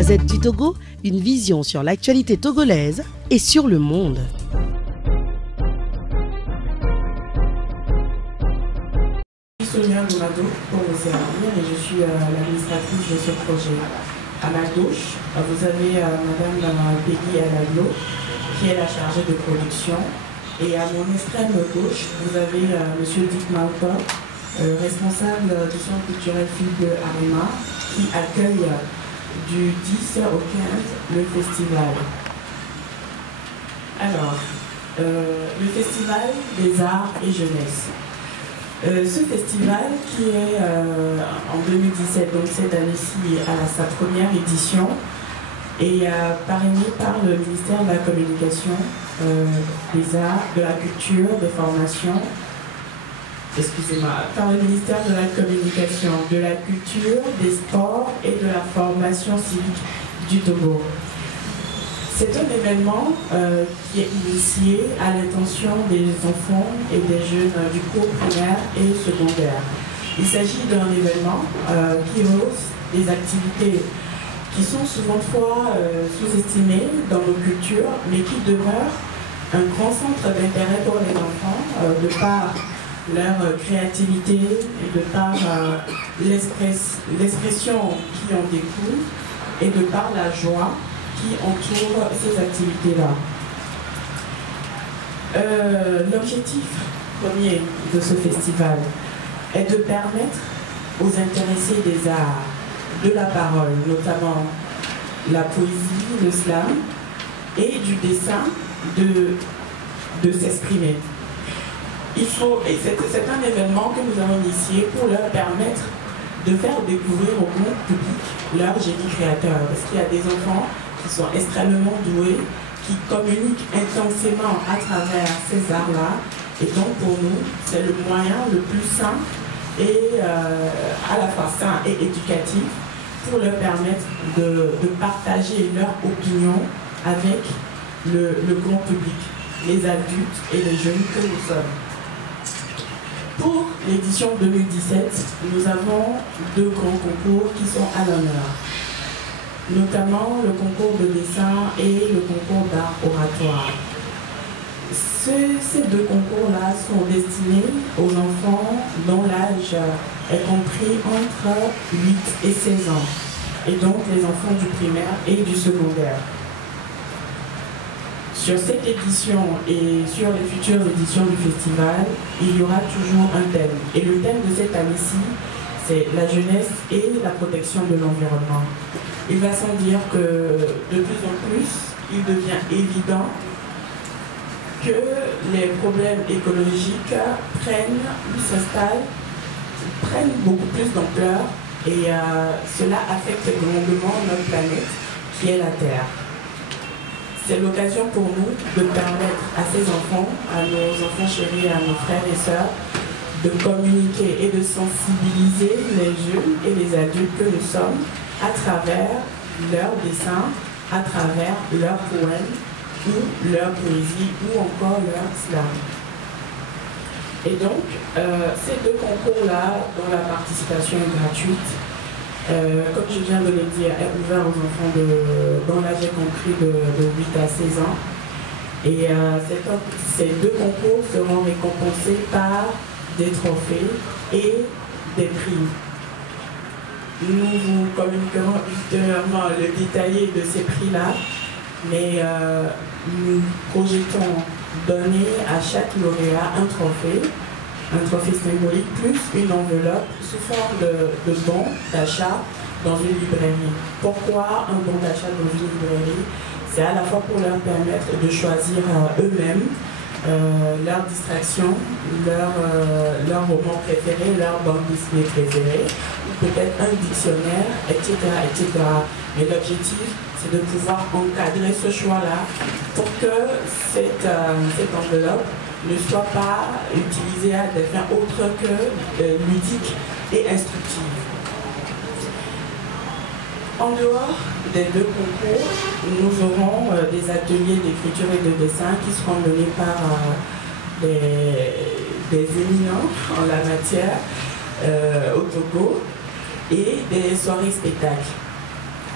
Gazette du Togo, une vision sur l'actualité togolaise et sur le monde. Je suis Sonia Gomado pour vous servir et je suis l'administratrice de ce projet. À ma gauche, vous avez Madame Peggy Alaglo, qui est la chargée de production. Et à mon extrême gauche, vous avez Monsieur Dick Malcolm, responsable du centre culturel Philippe Arima, qui accueille du 10 au 15 le festival. Alors, le festival des arts et jeunesse. Ce festival qui est en 2017, donc cette année-ci, à sa première édition, est parrainé par le ministère de la Communication, des Arts, de la Culture, des Formations, par le ministère de la Communication, de la Culture, des Sports et de la Formation civique du Togo. C'est un événement qui est initié à l'intention des enfants et des jeunes du cours primaire et secondaire. Il s'agit d'un événement qui rehausse des activités qui sont souvent fois sous-estimées dans nos cultures, mais qui demeurent un grand centre d'intérêt pour les enfants, de par leur créativité et de par l'expression qui en découle et de par la joie qui entoure ces activités-là. L'objectif premier de ce festival est de permettre aux intéressés des arts, de la parole, notamment la poésie, le slam et du dessin, de s'exprimer. C'est un événement que nous avons initié pour leur permettre de faire découvrir au grand public leur génie créateur. Parce qu'il y a des enfants qui sont extrêmement doués, qui communiquent intensément à travers ces arts-là. Et donc pour nous, c'est le moyen le plus simple et à la fois sain et éducatif pour leur permettre de partager leur opinion avec le grand public, les adultes et les jeunes que nous sommes. Pour l'édition 2017, nous avons deux grands concours qui sont à l'honneur, notamment le concours de dessin et le concours d'art oratoire. Ces deux concours-là sont destinés aux enfants dont l'âge est compris entre 8 et 16 ans, et donc les enfants du primaire et du secondaire. Sur cette édition et sur les futures éditions du festival, il y aura toujours un thème. Et le thème de cette année-ci, c'est la jeunesse et la protection de l'environnement. Il va sans dire que de plus en plus, il devient évident que les problèmes écologiques s'installent, prennent beaucoup plus d'ampleur et cela affecte grandement notre planète qui est la Terre. C'est l'occasion pour nous de permettre à ces enfants, à nos enfants chéris, à nos frères et sœurs, de communiquer et de sensibiliser les jeunes et les adultes que nous sommes à travers leurs dessins, à travers leurs poèmes ou leur poésie ou encore leur slam. Et donc, ces deux concours-là, dont la participation est gratuite, comme je viens de le dire, est ouvert aux enfants dont l'âge est compris de 8 à 16 ans. Et ces deux concours seront récompensés par des trophées et des prix. Nous vous communiquerons ultérieurement le détaillé de ces prix-là, mais nous projetons donner à chaque lauréat un trophée symbolique, plus une enveloppe sous forme de bon d'achat dans une librairie. Pourquoi un bon d'achat dans une librairie? C'est à la fois pour leur permettre de choisir eux-mêmes leur distraction, leur roman préféré, leur bande dessinée préférée, ou peut-être un dictionnaire, etc. etc. Mais l'objectif, c'est de pouvoir encadrer ce choix-là pour que cette enveloppe ne soit pas utilisée à des fins autres que ludiques et instructives. En dehors des deux concours, nous aurons des ateliers d'écriture et de dessin qui seront donnés par des éminents en la matière au Togo et des soirées spectacles.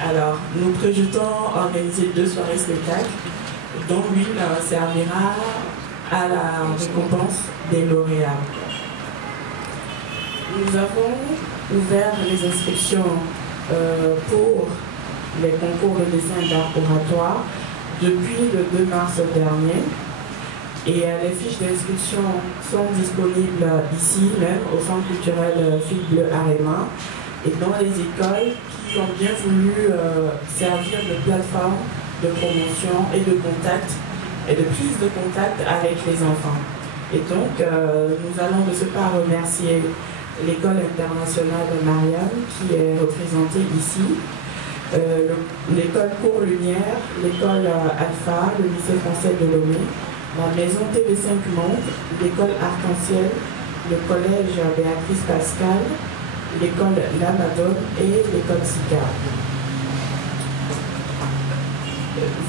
Alors, nous projetons organiser 2 soirées spectacles, dont l'une servira à la récompense des lauréats. Nous avons ouvert les inscriptions pour les concours de dessin et d'art oratoire depuis le 2 mars dernier. Et les fiches d'inscription sont disponibles ici même au Centre culturel Fille Bleue Arema et dans les écoles qui ont bien voulu servir de plateforme de promotion et de contact et de prise de contact avec les enfants. Et donc nous allons de ce pas remercier l'école internationale de Marianne qui est représentée ici, l'école Cours Lumière, l'école Alpha, le lycée français de Lomé, la maison TV5 Monde, l'école Arc-en-Ciel, le collège Béatrice Pascal, l'école La Madone et l'école Sicard.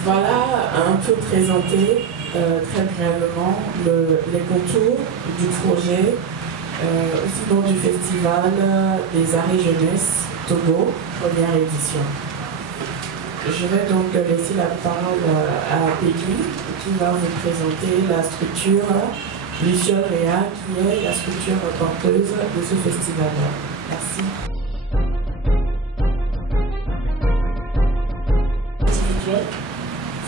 Voilà un peu présenté très brièvement les contours du projet, aussi donc du festival des arts et jeunesse Togo, première édition. Je vais donc laisser la parole à Peggy qui va vous présenter la structure Luciole Réa qui est la structure porteuse de ce festival-là. Merci. Individuel,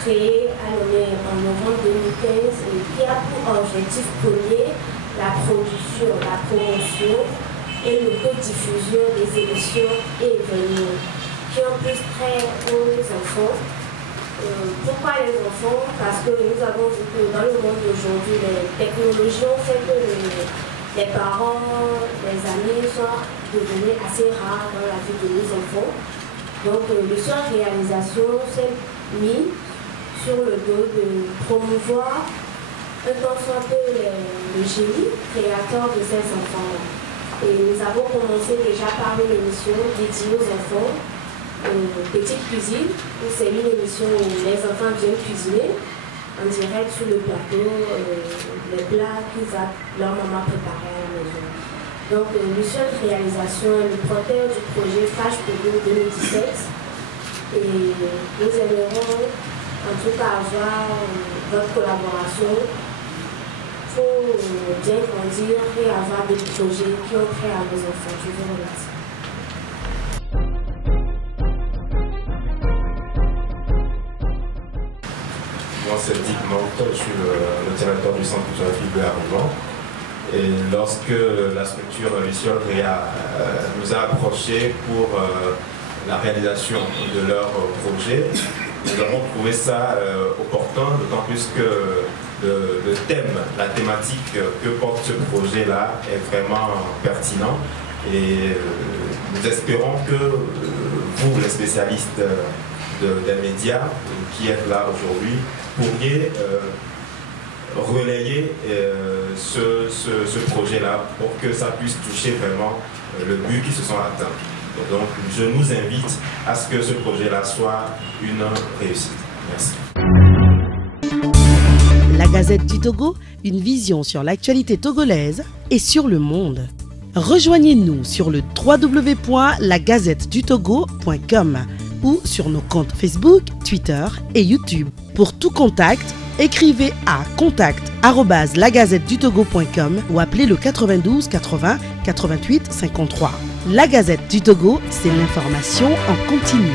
créé à Lomé en novembre 2015 et qui a pour objectif premier la production, la promotion et l'autodiffusion des émissions et événements qui en plus trait aux enfants. Pourquoi les enfants? Parce que nous avons vu que dans le monde d'aujourd'hui, les technologies ont fait que les parents, les amis sont devenus assez rares dans la vie de nos enfants. Donc le seul réalisation s'est mis sur le dos de promouvoir un tant soit peu le génie créateur de ces enfants. Et nous avons commencé déjà par une émission dédiée aux enfants, Petite Cuisine, où c'est une émission où les enfants viennent cuisiner en direct sur le plateau, les plats qu'ils a leur maman préparé à la maison. Donc, Luciole Réalisation est le porteur du projet Flash Togo 2017 et nous aimerons en tout cas avoir votre collaboration pour bien grandir et avoir des projets qui ont trait à nos enfants. Je vous remercie. Moi, c'est Dick Monte, je suis le directeur du Centre culturel Fille Bleue Arema. Et lorsque la structure Luciole Réa nous a approchés pour la réalisation de leur projet, nous avons trouvé ça opportun, d'autant plus que le thème, la thématique que porte ce projet-là est vraiment pertinent. Et nous espérons que vous, les spécialistes des médias qui êtes là aujourd'hui, pourriez relayer ce projet-là pour que ça puisse toucher vraiment le but qui se sont atteints. Donc je nous invite à ce que ce projet-là soit une réussite. Merci. La Gazette du Togo, une vision sur l'actualité togolaise et sur le monde. Rejoignez-nous sur le www.lagazettedutogo.com ou sur nos comptes Facebook, Twitter et YouTube. Pour tout contact, écrivez à contact@lagazettedutogo.com ou appelez le 92 80 88 53. La Gazette du Togo, c'est l'information en continu.